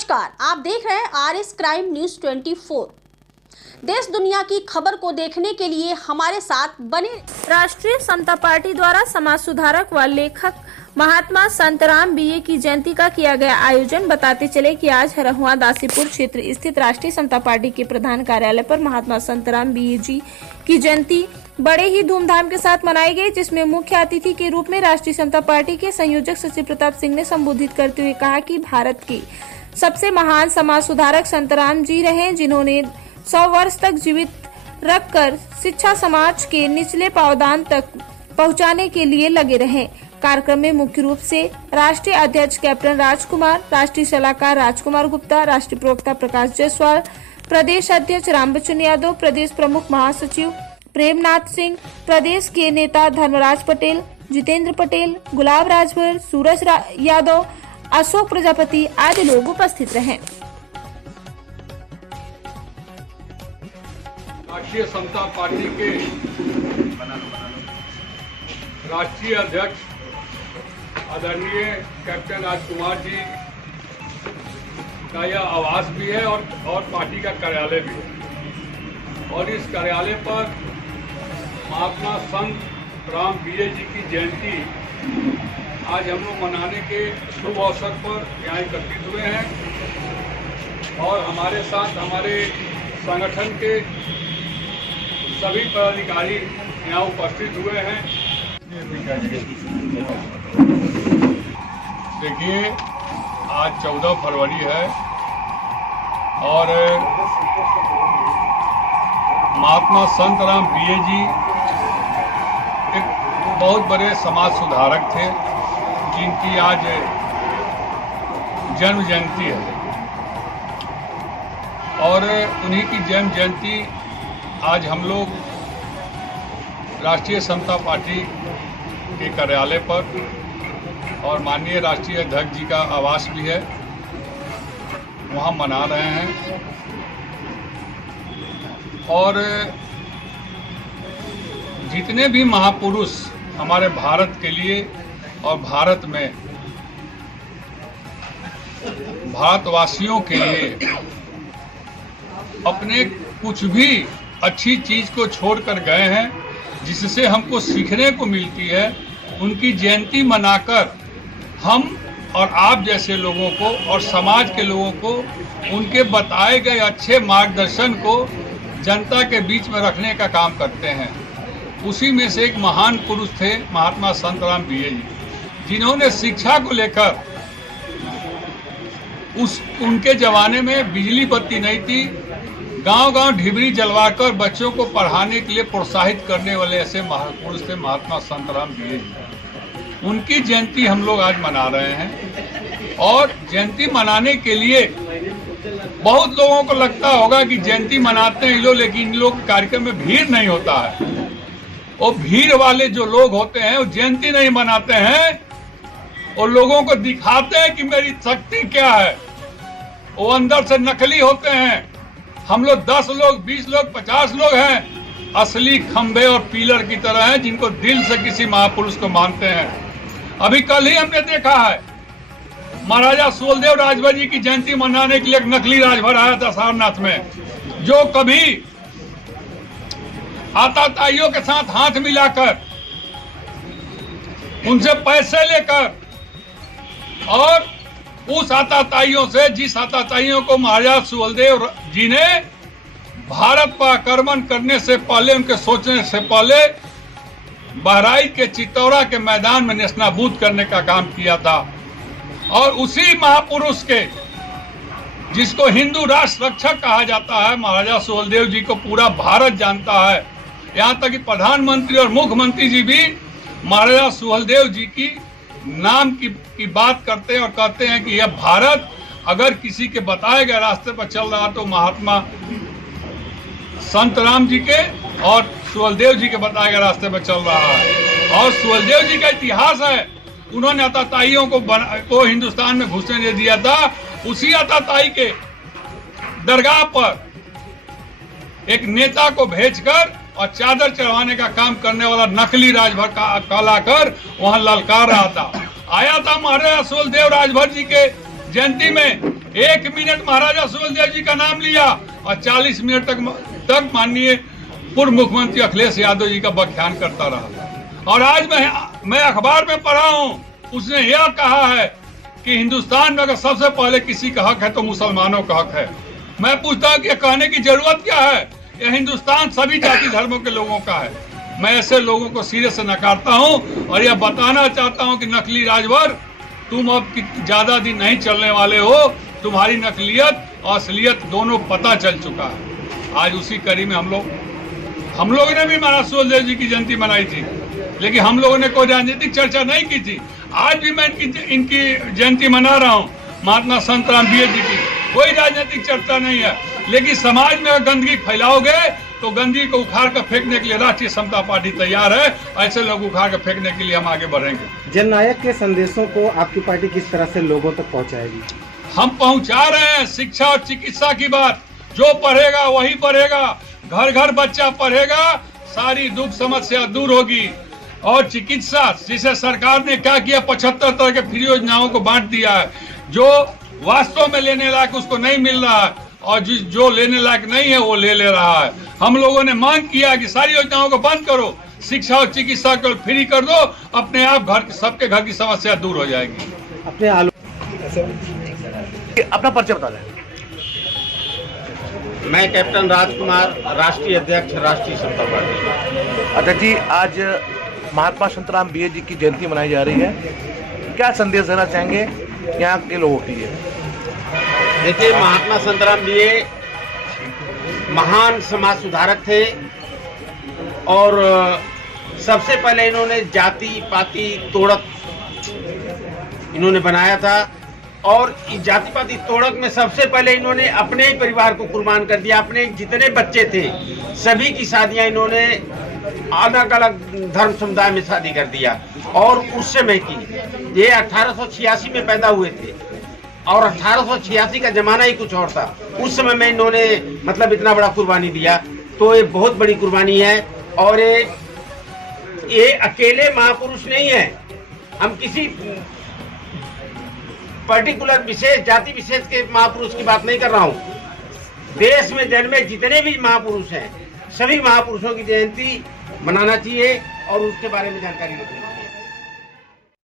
नमस्कार, आप देख रहे हैं RS क्राइम न्यूज 24। देश दुनिया की खबर को देखने के लिए हमारे साथ बने। राष्ट्रीय समता पार्टी द्वारा समाज सुधारक व लेखक महात्मा संतराम बीए की जयंती का किया गया आयोजन। बताते चले कि आज हरहुआ दासीपुर क्षेत्र स्थित राष्ट्रीय समता पार्टी के प्रधान कार्यालय पर महात्मा संतराम बीए जी की जयंती बड़े ही धूमधाम के साथ मनाई गई, जिसमें मुख्य अतिथि के रूप में राष्ट्रीय समता पार्टी के संयोजक शशि प्रताप सिंह ने संबोधित करते हुए कहा कि भारत के सबसे महान समाज सुधारक संतराम जी रहे, जिन्होंने 100 वर्ष तक जीवित रखकर शिक्षा समाज के निचले पावदान तक पहुंचाने के लिए लगे रहे। कार्यक्रम में मुख्य रूप से राष्ट्रीय अध्यक्ष कैप्टन राजकुमार, राष्ट्रीय सलाहकार राजकुमार गुप्ता, राष्ट्रीय प्रवक्ता प्रकाश जायसवाल, प्रदेश अध्यक्ष रामबच्चन यादव, प्रदेश प्रमुख महासचिव प्रेमनाथ सिंह, प्रदेश के नेता धर्मराज पटेल, जितेंद्र पटेल, गुलाब राजभर, सूरज यादव, अशोक प्रजापति आदि लोग उपस्थित रहे। राष्ट्रीय समता पार्टी के राष्ट्रीय अध्यक्ष आदरणीय कैप्टन राजकुमार जी का यह आवास भी है और पार्टी का कार्यालय भी है। और इस कार्यालय पर महात्मा संत राम बीए जी की जयंती आज हम लोग मनाने के शुभ अवसर पर यहाँ एकत्रित हुए हैं। और हमारे साथ हमारे संगठन के सभी पदाधिकारी यहाँ उपस्थित हुए हैं। देखिए, आज 14 फरवरी है और महात्मा संतराम बीए जी एक बहुत बड़े समाज सुधारक थे, जिनकी आज जन्म जयंती है। और उन्हीं की जन्म जयंती आज हम लोग राष्ट्रीय समता पार्टी के कार्यालय पर और माननीय राष्ट्रीय अध्यक्ष जी का आवास भी है, वहाँ मना रहे हैं। और जितने भी महापुरुष हमारे भारत के लिए और भारत में भारतवासियों के लिए अपने कुछ भी अच्छी चीज को छोड़कर गए हैं, जिससे हमको सीखने को मिलती है, उनकी जयंती मनाकर हम और आप जैसे लोगों को और समाज के लोगों को उनके बताए गए अच्छे मार्गदर्शन को जनता के बीच में रखने का काम करते हैं। उसी में से एक महान पुरुष थे महात्मा संतराम बीए जी, जिन्होंने शिक्षा को लेकर उनके जमाने में बिजली बत्ती नहीं थी, गांव-गांव ढिबरी जलवाकर बच्चों को पढ़ाने के लिए प्रोत्साहित करने वाले ऐसे महापुरुष थे महात्मा संतराम बीए जी। उनकी जयंती हम लोग आज मना रहे हैं। और जयंती मनाने के लिए बहुत लोगों को लगता होगा कि जयंती मनाते हैं लोग, लेकिन इन लोग कार्यक्रम में भीड़ नहीं होता है। वो भीड़ वाले जो लोग होते हैं वो जयंती नहीं मनाते हैं, वो लोगों को दिखाते हैं कि मेरी शक्ति क्या है। वो अंदर से नकली होते हैं। हम लोग 10 लोग, 20 लोग, 50 लोग हैं, असली खंबे और पिलर की तरह हैं, जिनको दिल से किसी महापुरुष को मानते हैं। अभी कल ही हमने देखा है, महाराजा सुहेलदेव राजभर जी की जयंती मनाने के लिए एक नकली राजभर आया था सारनाथ में, जो कभी आताताइयों के साथ हाथ मिलाकर उनसे पैसे लेकर और उस आताताइयों से, जिस आताताइयों को महाराजा सुहेलदेव जी ने भारत पर आक्रमण करने से पहले, उनके सोचने से पहले बहराइच के चित्तौरा के मैदान में नेस्तनाबूद करने का काम किया था। और उसी महापुरुष के, जिसको हिंदू राष्ट्र रक्षक कहा जाता है, महाराजा सुहेलदेव जी को पूरा भारत जानता है। यहाँ तक कि प्रधानमंत्री और मुख्यमंत्री जी भी महाराजा सुहेलदेव जी की नाम की बात करते हैं और कहते हैं कि यह भारत अगर किसी के बताए गए रास्ते पर चल रहा तो महात्मा संतराम जी के और सुहेलदेव जी के बताए गए रास्ते पर चल रहा है। और सुहेलदेव जी का इतिहास है, उन्होंने आताताइयों को हिंदुस्तान में घुसने नहीं दिया था। उसी आताताई के दरगाह पर एक नेता को भेजकर और चादर चढ़वाने का काम करने वाला नकली राजभर का लाकर वहां ललकार रहा था। आया था महाराजा सुहेलदेव राजभर जी के जयंती में 1 मिनट महाराजा सुहेलदेव जी का नाम लिया और 40 मिनट तक माननीय पूर्व मुख्यमंत्री अखिलेश यादव जी का व्याख्यान करता रहा। और आज मैं अखबार में पढ़ा हूं, उसने यह कहा है कि हिंदुस्तान में अगर सबसे पहले किसी का हक है तो मुसलमानों का हक है। मैं पूछता हूं कि यह कहने की जरूरत क्या है? यह हिंदुस्तान सभी जाति धर्मों के लोगों का है। मैं ऐसे लोगों को सिरे से नकारता हूं और यह बताना चाहता हूं कि नकली राजभर, तुम अब ज्यादा दिन नहीं चलने वाले हो। तुम्हारी नकलियत और असलियत दोनों पता चल चुका है। आज उसी कड़ी में हम लोगों ने भी महाराज सुहेलदेव जी की जयंती मनाई थी, लेकिन हम लोगों ने कोई राजनीतिक चर्चा नहीं की थी। आज भी मैं इनकी जयंती मना रहा हूँ, महात्मा संतराम बीए जी की। कोई राजनीतिक चर्चा नहीं है, लेकिन समाज में गंदगी फैलाओगे तो गंदगी को उखाड़ कर फेंकने के लिए राष्ट्रीय समता पार्टी तैयार है। ऐसे लोग उखाड़ कर फेंकने के लिए हम आगे बढ़ेंगे। जननायक के संदेशों को आपकी पार्टी किस तरह से लोगों तक पहुंचाएगी? हम पहुंचा रहे हैं। शिक्षा और चिकित्सा की बात, जो पढ़ेगा वही पढ़ेगा, घर घर बच्चा पढ़ेगा, सारी दुख समस्या दूर होगी। और चिकित्सा, जिसे सरकार ने क्या किया, 75 तरह के फ्री योजनाओं को बांट दिया है। जो वास्तव में लेने लायक उसको नहीं मिल रहा है, और जो लेने लायक नहीं है वो ले रहा है। हम लोगों ने मांग किया कि सारी योजनाओं को बंद करो, शिक्षा और चिकित्सा को फ्री कर दो, अपने आप सबके घर की समस्या दूर हो जाएगी। अपना परिचय बता दें। मैं कैप्टन राजकुमार, राष्ट्रीय अध्यक्ष राष्ट्रीय समता पार्टी। अच्छा जी, आज महात्मा संतराम बीए जी की जयंती मनाई जा रही है, क्या संदेश देना चाहेंगे यहाँ के लोगों के लिए? देखिए, महात्मा संतराम बीए महान समाज सुधारक थे और सबसे पहले इन्होंने जाति पाति तोड़क इन्होंने बनाया था। और इस जाति पाति तोड़क में सबसे पहले इन्होंने अपने ही परिवार को कुर्बान कर दिया। अपने जितने बच्चे थे सभी की शादियां इन्होंने अलग अलग धर्म समुदाय में शादी कर दिया। और उस समय की, ये 1886 में पैदा हुए थे और 1886 का जमाना ही कुछ और था। उस समय में इन्होंने मतलब इतना बड़ा कुर्बानी दिया, तो ये बहुत बड़ी कुर्बानी है। और ये अकेले महापुरुष नहीं है। हम किसी पर्टिकुलर विशेष जाति विशेष के महापुरुष की बात नहीं कर रहा हूँ। देश में जन्मे जितने भी महापुरुष हैं, सभी महापुरुषों की जयंती मनाना चाहिए और उसके बारे में जानकारी रखनी चाहिए।